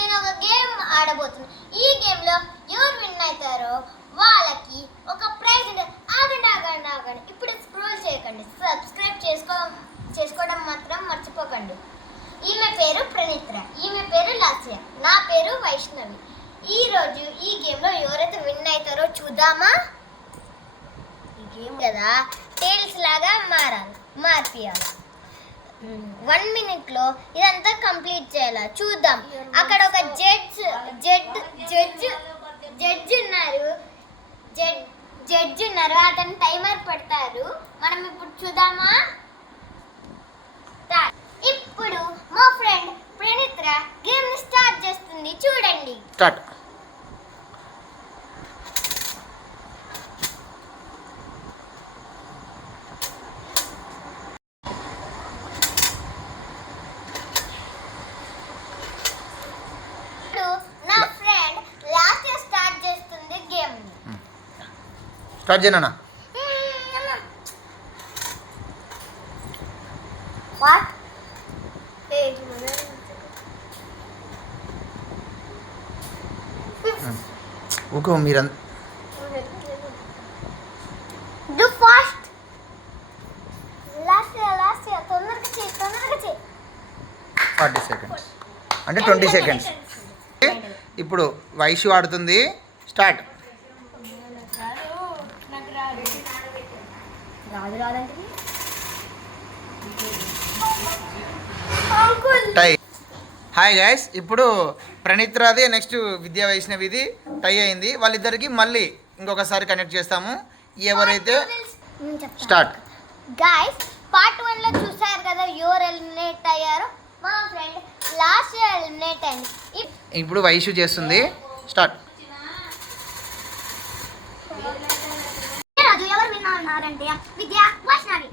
నేను ఒక గేమ్ ఆడబోతున్నాను ఈ గేమ్లో ఎవరు విన్ అవుతారో వాళ్ళకి ఒక ప్రైజ్ ఉంటుంది ఆగండి ఆగండి ఆగండి. ఇప్పుడు స్క్రోల్ చేయకండి. సబ్స్క్రైబ్ చేసుకో చేసుకోవడం మాత్రం మర్చిపోకండి. ఈమె పేరు ప్రణిత్ర. ఈమె పేరు లాస్య. నా పేరు వైష్ణవి. ఈరోజు ఈ గేమ్లో ఎవరైతే విన్ అవుతారో చూద్దామా? ఈ గేమ్ కదా. టేల్స్ లాగా మారాలి. మార్పియాలి వన్ మినిట్లో ఇదంతా కంప్లీట్ చేయాలి? చూద్దాం. అక్కడ ఒక జడ్జ్ జడ్ జడ్జ్ జడ్జ్ ఉన్నారు. జడ్ జడ్జ్ ఉన్నారు. అతను టైమర్ పెడతారు. మనం ఇప్పుడు చూద్దామా? ఇప్పుడు మా ఫ్రెండ్ ప్రణిత్ర గేమ్ స్టార్ట్ చేస్తుంది. చూడండి. స్టార్ట్ ఇప్పుడు నా ఫ్రెండ్ లాస్ట్ స్టార్ట్ చేస్తుంది గేమ్ స్టార్ట్ చేయనా ఊకో మీరంత ఫాస్ట్ లాస్ట్ లాస్ట్ తొందరగా చేయి తొందరగా చేయి ఫార్టీ సెకండ్స్. అంటే ట్వంటీ సెకండ్స్. ఇప్పుడు వైషు ఆడుతుంది స్టార్ట్. రాదు రాదంటే టై. హాయ్ గైస్ ఇప్పుడు ప్రణిత్రాది నెక్స్ట్ విద్యా వైష్ణవిది టై అయింది. వాళ్ళిద్దరికి మళ్ళీ ఇంకొకసారి కనెక్ట్ చేస్తాము. ఎవరైతే స్టార్ట్ గాయస్ పార్ట్ వన్లో చూసారు కదా ఎవరు ఎలిమినేట్ అయ్యారో. మా ఫ్రెండ్ లాస్ట్ ఎలిమినేట్ అయింది. ఇప్- ఇప్పుడు వైషు చేస్తుంది. స్టార్ట్ అన్నారంటే విద్య వైష్ణవి.